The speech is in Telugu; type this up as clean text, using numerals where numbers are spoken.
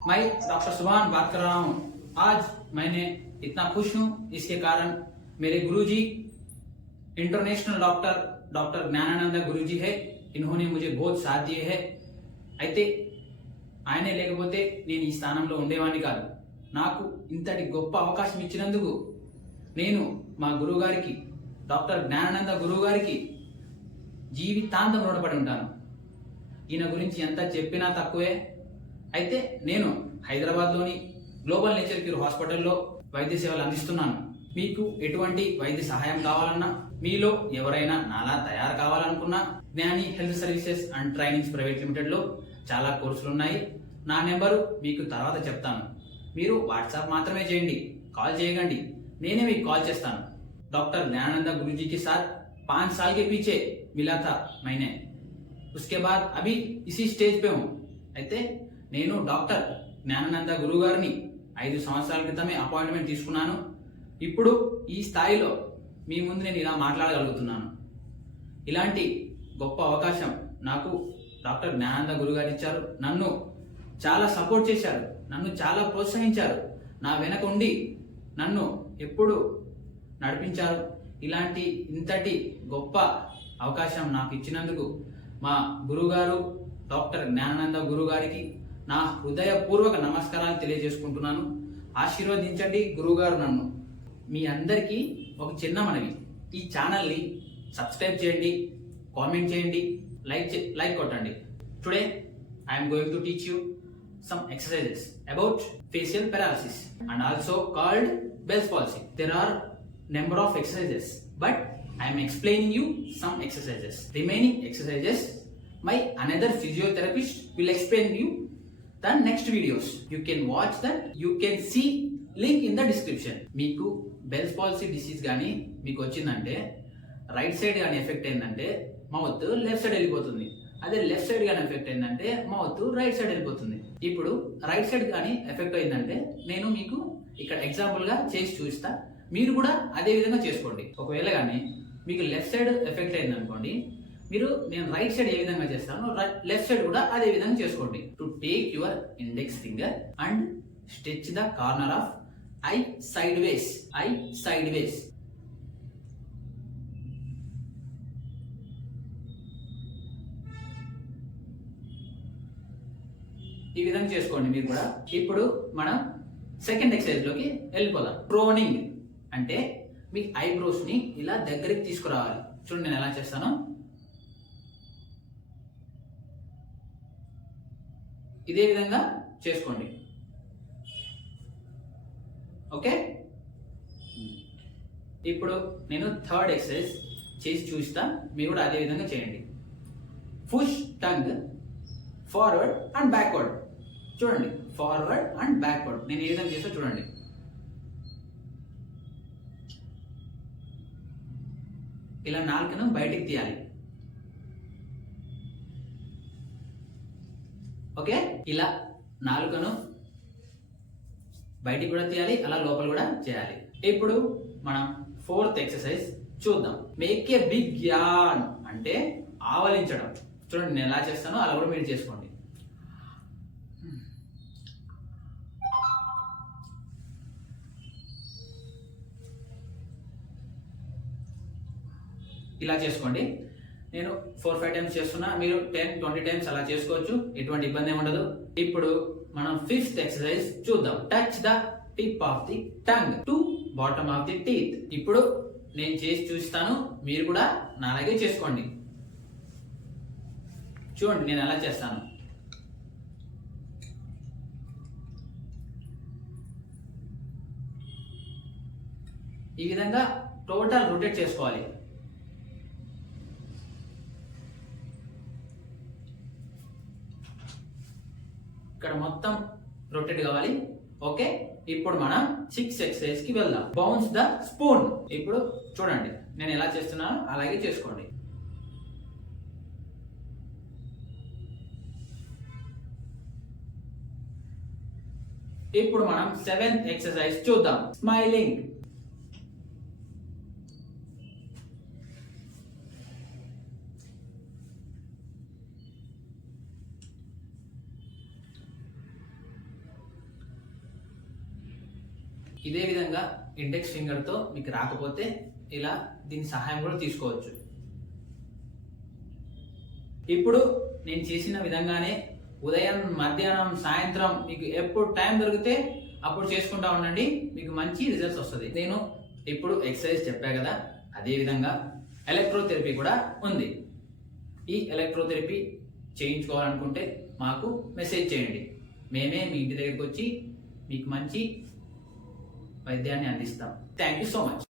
मैं डॉक्टर सुभान बात कर रहा हूँ। आज मैंने इतना खुश हूँ, इसके कारण मेरे गुरुजी इंटरनेशनल डॉक्टर ज्ञानानंद गुरुजी है। इन्होंने मुझे बहुत साथ दिए है। అయితే ఆయనే లేకపోతే నేను ఈ స్థానంలో ఉండేవాడిని కాదు. నాకు ఇంతటి గొప్ప అవకాశం ఇచ్చినందుకు నేను మా గురువు గారికి, డాక్టర్ జ్ఞానానంద గురువు గారికి జీవితాంతం రుణపడి ఉంటాను. ఈయన గురించి ఎంత చెప్పినా తక్కువే. అయితే నేను హైదరాబాద్లోని గ్లోబల్ నేచర్ క్యూర్ హాస్పిటల్లో వైద్య సేవలు అందిస్తున్నాను. మీకు ఎటువంటి వైద్య సహాయం కావాలన్నా, మీలో ఎవరైనా నాలా తయారు కావాలనుకున్నా, జ్ఞాని health services and trainings private limited లో చాలా కోర్సులు ఉన్నాయి. నా నెంబరు మీకు తర్వాత చెప్తాను. మీరు వాట్సాప్ మాత్రమే చేయండి, కాల్ చేయకండి. నేనే మీకు కాల్ చేస్తాను. डॉक्टर ज्ञानानंद गुरुजी के साथ 5 साल के पीछे मिला था मैंने. उसके बाद अभी इसी स्टेज पे हूँ. అయితే నేను డాక్టర్ జ్ఞానానంద గురువు గారిని 5 సంవత్సరాల క్రితమే అపాయింట్మెంట్ తీసుకున్నాను. ఇప్పుడు ఈ స్థాయిలో మీ ముందు నేను ఇలా మాట్లాడగలుగుతున్నాను. ఇలాంటి గొప్ప అవకాశం నాకు డాక్టర్ జ్ఞానానంద గురువు గారు ఇచ్చారు. నన్ను చాలా సపోర్ట్ చేశారు, నన్ను చాలా ప్రోత్సహించారు, నా వెనక ఉండి నన్ను ఎప్పుడు నడిపించారు. ఇలాంటి ఇంతటి గొప్ప అవకాశం నాకు ఇచ్చినందుకు మా గురుగారు డాక్టర్ జ్ఞానానంద గురువు గారికి నా హృదయపూర్వక నమస్కారాలు తెలియజేసుకుంటున్నాను. ఆశీర్వదించండి గురువుగారు నన్ను. మీ అందరికీ ఒక చిన్న మనవి, ఈ ఛానల్ని సబ్స్క్రైబ్ చేయండి, కామెంట్ చేయండి, లైక్ కొట్టండి. Today I'm going to teach you some exercises about facial paralysis and also called Bell's palsy. There are number of exercises, but I am explaining you some exercises. Remaining exercises my another physiotherapist will explain you the next videos. You can watch that, you can see link in the description. మీకు బెల్స్ పాలసీ డిసీజ్ కానీ మీకు వచ్చిందంటే రైట్ సైడ్ కానీ ఎఫెక్ట్ అయిందంటే మౌత్ లెఫ్ట్ సైడ్ వెళ్ళిపోతుంది. అదే లెఫ్ట్ సైడ్ కానీ ఎఫెక్ట్ అయిందంటే మౌత్ రైట్ సైడ్ వెళ్ళిపోతుంది. ఇప్పుడు రైట్ సైడ్ కానీ ఎఫెక్ట్ అయిందంటే నేను మీకు ఇక్కడ ఎగ్జాంపుల్ గా చేసి చూపిస్తా. మీరు కూడా అదే విధంగా చేసుకోండి. ఒకవేళ కానీ మీకు లెఫ్ట్ సైడ్ ఎఫెక్ట్ అయింది అనుకోండి, మీరు నేను రైట్ సైడ్ ఏ విధంగా చేస్తాను, లెఫ్ట్ సైడ్ కూడా అదే విధంగా చేసుకోండి. To take your index finger and stretch the corner of I side వేస్. ఈ విధంగా చేసుకోండి మీరు కూడా. ఇప్పుడు మనం సెకండ్ ఎక్సర్సైజ్ లోకి వెళ్ళిపోదాం. ప్రోనింగ్ అంటే మీ ఐబ్రోస్ ని ఇలా దగ్గరికి తీసుకురావాలి. చూడండి నేను ఎలా చేస్తాను. ఇదే విధంగా చేసుకోండి. ఓకే, ఇప్పుడు నేను థర్డ్ ఎక్సర్సైజ్ చేసి చూపిస్తా, మీరు కూడా అదే విధంగా చేయండి. Push tongue forward and backward. చూడండి, ఫార్వర్డ్ అండ్ బ్యాక్వర్డ్ నేను ఏ విధంగా చేస్తా చూడండి. ఇలా నాలుకను బయటికి తీయాలి. ఓకే, ఇలా నాలుకను బయటికి కూడా తీయాలి, అలా లోపల కూడా చేయాలి. ఇప్పుడు మనం ఫోర్త్ ఎక్సర్సైజ్ చూద్దాం. మేక్ ఏ బిగ్ యాన్ అంటే ఆవలించడం. చూడండి నేను ఎలా చేస్తానో అలా కూడా మీరు చేసుకోండి. ఇలా చేసుకోండి. నేను 4-5 టైమ్స్ చేస్తున్నా, మీరు 10-20 టైమ్స్ అలా చేసుకోవచ్చు, ఎటువంటి ఇబ్బంది ఉండదు. ఇప్పుడు మనం ఫిఫ్త్ ఎక్సర్సైజ్ చూద్దాం. Touch the tip of the tongue to bottom of the teeth. ఇప్పుడు నేను చేసి చూస్తాను, మీరు కూడా నాలాగే చేసుకోండి. చూడండి నేను ఎలా చేస్తాను. ఈ విధంగా టోటల్ రొటేట్ చేసుకోవాలి. ఇక్కడ మొత్తం రొటేట్ కావాలి. ఓకే, ఇప్పుడు మనం 6th ఎక్సర్సైజ్ కి వెళ్దాం. Bounce the spoon. ఇప్పుడు చూడండి నేను ఎలా చేస్తున్నానో అలాగే చేసుకోండి. ఇప్పుడు మనం 7th ఎక్సర్సైజ్ చూద్దాం. స్మైలింగ్. ఇదే విధంగా ఇండెక్స్ ఫింగర్ తో మీకు రాకపోతే ఇలా దీని సహాయం కూడా తీసుకోవచ్చు. ఇప్పుడు నేను చేసిన విధంగానే ఉదయం, మధ్యాహ్నం, సాయంత్రం మీకు ఎప్పుడు టైం దొరికితే అప్పుడు చేసుకుంటా ఉండండి, మీకు మంచి రిజల్ట్స్ వస్తుంది. నేను ఇప్పుడు ఎక్సర్సైజ్ చెప్పా కదా, అదే విధంగా ఎలక్ట్రోథెరపీ కూడా ఉంది. ఈ ఎలక్ట్రోథెరపీ చేయించుకోవాలనుకుంటే మాకు మెసేజ్ చేయండి. మేమే మీ ఇంటి దగ్గరికి వచ్చి మీకు మంచి వైద్యాన్ని అందిస్తాం. Thank you so much.